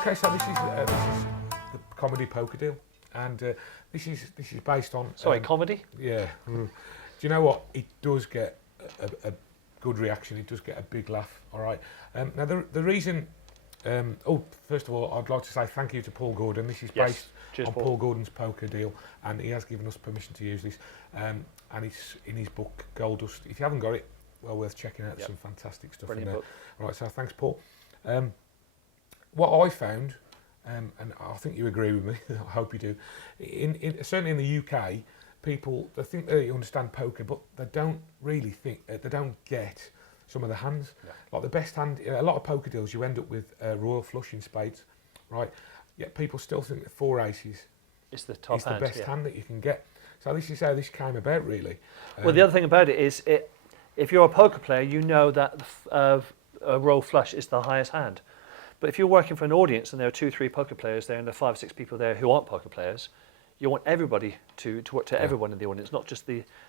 Okay, so this is the comedy poker deal, and this is based on. Sorry, comedy? Yeah. Do you know what? It does get a good reaction. It does get a big laugh. All right. Now the reason. First of all, I'd like to say thank you to Paul Gordon. This is based on Paul Gordon's poker deal, and he has given us permission to use this. And it's in his book Gold Dust. If you haven't got it, well worth checking out. Some fantastic stuff in there. Book. All right. So thanks, Paul. What I found, and I think you agree with me, I hope you do, certainly in the UK, people, they think they understand poker, but they don't really think, they don't get some of the hands. Yeah. Like the best hand, a lot of poker deals, you end up with royal flush in spades, right? Yet people still think that 4 aces is the top hand, the best hand that you can get. So this is how this came about, really. Well, the other thing about it is, if you're a poker player, you know that a royal flush is the highest hand. But if you're working for an audience and there are 2-3 poker players there and there are 5 or 6 people there who aren't poker players, you want everybody to work to everyone in the audience, not just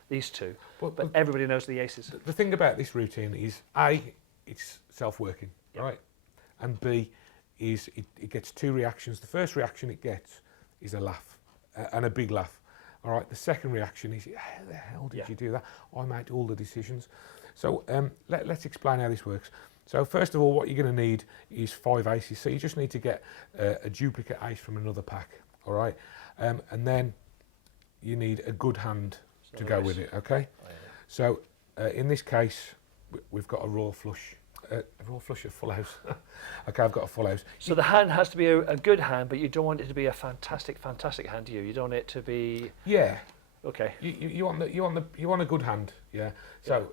these two, but everybody knows the aces. The thing about this routine is A, it's self-working, right? And B, is it gets 2 reactions. The first reaction it gets is a laugh, and a big laugh. All right. The second reaction is, how the hell did you do that? I made all the decisions. So let's explain how this works. So first of all, what you're going to need is 5 aces. So you just need to get a duplicate ace from another pack, all right? And then you need a good hand to go with it, okay? Oh, yeah. So in this case, we've got a royal flush. A royal flush of full house. Okay, I've got a full house. So the hand has to be a good hand, but you don't want it to be a fantastic hand, do you? You don't want it to be... Yeah. Okay. You want a good hand, yeah. So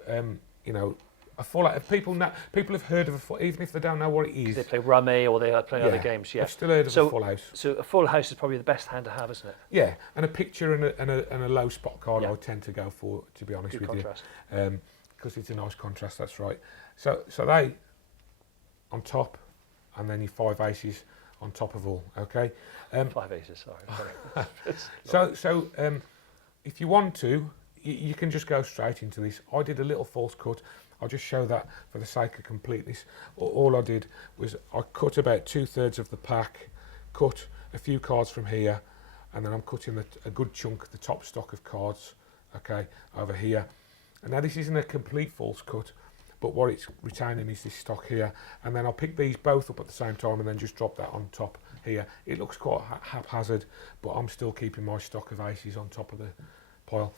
you know, a full house. People have heard of a full, even if they don't know what it is. They play rummy or they play other games. Yeah. They've still heard of a full house. So a full house is probably the best hand to have, isn't it? Yeah, and a picture and a low spot card I tend to go for, to be honest with contrast. You, because it's a nice contrast. That's right. So they on top, and then your 5 aces on top of all. Okay. 5 aces. Sorry. So if you want to, you can just go straight into this. I did a little false cut. I'll just show that for the sake of completeness. All I did was I cut about 2/3 of the pack, cut a few cards from here, and then I'm cutting a good chunk of the top stock of cards, okay, over here. And now this isn't a complete false cut, but what it's retaining is this stock here. And then I'll pick these both up at the same time and then just drop that on top here. It looks quite haphazard, but I'm still keeping my stock of aces on top of the pile.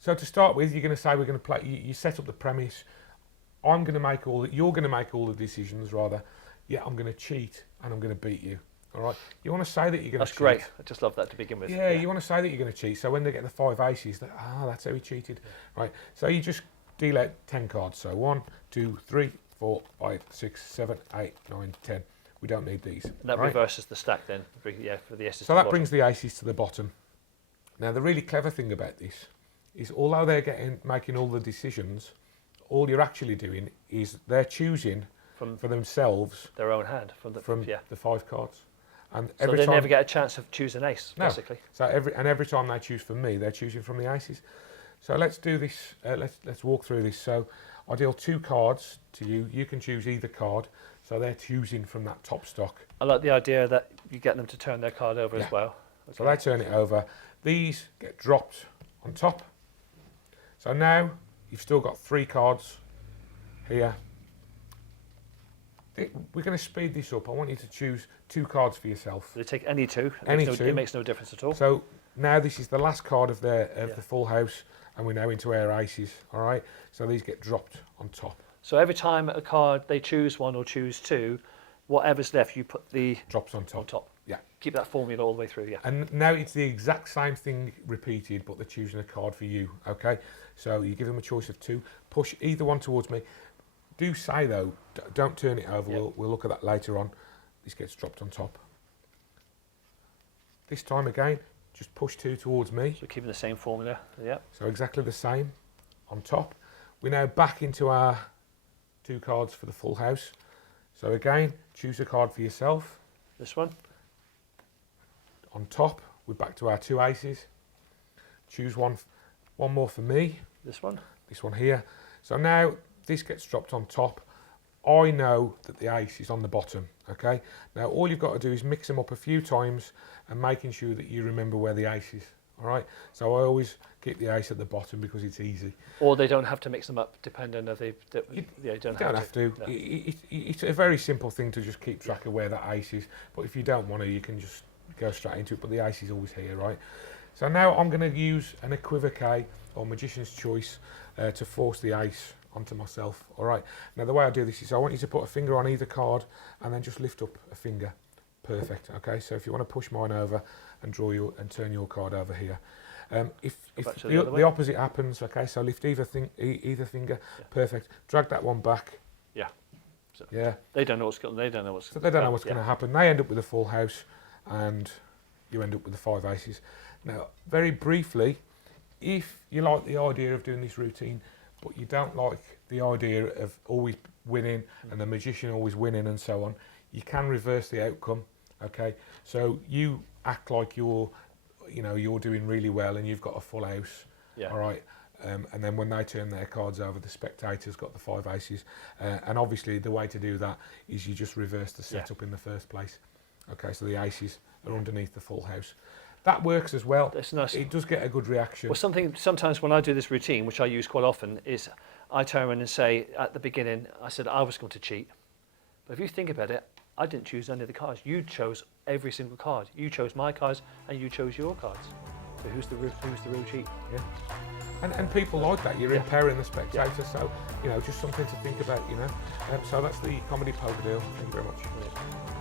So to start with, you're going to say we're going to play. You set up the premise. You're going to make all the decisions, rather. Yeah, I'm going to cheat and I'm going to beat you. All right. You want to say that you're going to cheat. That's great. I just love that to begin with. Yeah, you want to say that you're going to cheat. So when they get the 5 aces, that's how he cheated. Right. So you just deal out 10 cards. So 1, 2, 3, 4, 5, 6, 7, 8, 9, 10. We don't need these. And that reverses the stack then. Yeah, for the aces. So that brings the aces to the bottom. Now the really clever thing about this is, although they're making all the decisions, all you're actually doing is they're choosing for themselves their own hand from the 5 cards, and so they never get a chance of choosing an ace, basically. So every time they choose from me, they're choosing from the aces. So let's do this. Let's walk through this. So I deal 2 cards to you. You can choose either card. So they're choosing from that top stock. I like the idea that you get them to turn their card over as well. Okay. So they turn it over. These get dropped on top. So now you've still got 3 cards here. We're going to speed this up. I want you to choose 2 cards for yourself. They take any 2. It makes no difference at all. So now this is the last card of the full house, and we're now into our aces. All right. So these get dropped on top. So every time a card they choose 1 or choose 2, whatever's left you put the drops on top. Yeah. Keep that formula all the way through. Yeah. And now it's the exact same thing repeated, but they're choosing a card for you. Okay. So you give them a choice of 2. Push either one towards me. Do say though, don't turn it over. We'll look at that later on. This gets dropped on top. This time again, just push 2 towards me. So keeping the same formula. Yeah. So exactly the same on top. We're now back into our 2 cards for the full house. So again, choose a card for yourself. This one. On top, we're back to our 2 aces. Choose one more for me. This one. This one here. So now this gets dropped on top. I know that the ace is on the bottom, okay? Now, all you've got to do is mix them up a few times and making sure that you remember where the ace is, all right? So I always keep the ace at the bottom because it's easy. Or they don't have to mix them up depending if they You don't have to. No. It's a very simple thing to just keep track of where that ace is, but if you don't want to, you can just go straight into it, but the ace is always here, right? So now I'm going to use an equivoque or magician's choice to force the ace onto myself, all right? Now the way I do this is I want you to put a finger on either card and then just lift up a finger. Perfect, okay? So if you want to push mine over and draw your and turn your card over here. If the opposite happens, okay, so lift either finger, perfect. Drag that one back. Yeah. So Yeah. they don't know what's going. They don't know what's. So they don't know what's going to happen. They end up with a full house, and you end up with the 5 aces. Now, very briefly, if you like the idea of doing this routine, but you don't like the idea of always winning and the magician always winning and so on, you can reverse the outcome. Okay, so you act like you're doing really well and you've got a full house. Yeah. All right. And then when they turn their cards over, the spectator's got the 5 aces. And obviously the way to do that is you just reverse the setup in the first place. Okay, so the aces are underneath the full house. That works as well. It's nice. It does get a good reaction. Well, sometimes when I do this routine, which I use quite often, is I turn around and say at the beginning, I said I was going to cheat. But if you think about it, I didn't choose any of the cards. You chose every single card. You chose my cards and you chose your cards. So who's the real cheat? Yeah. And people like that. You're empowering the spectator, so just something to think about. So that's the comedy poker deal. Thank you very much. Yeah.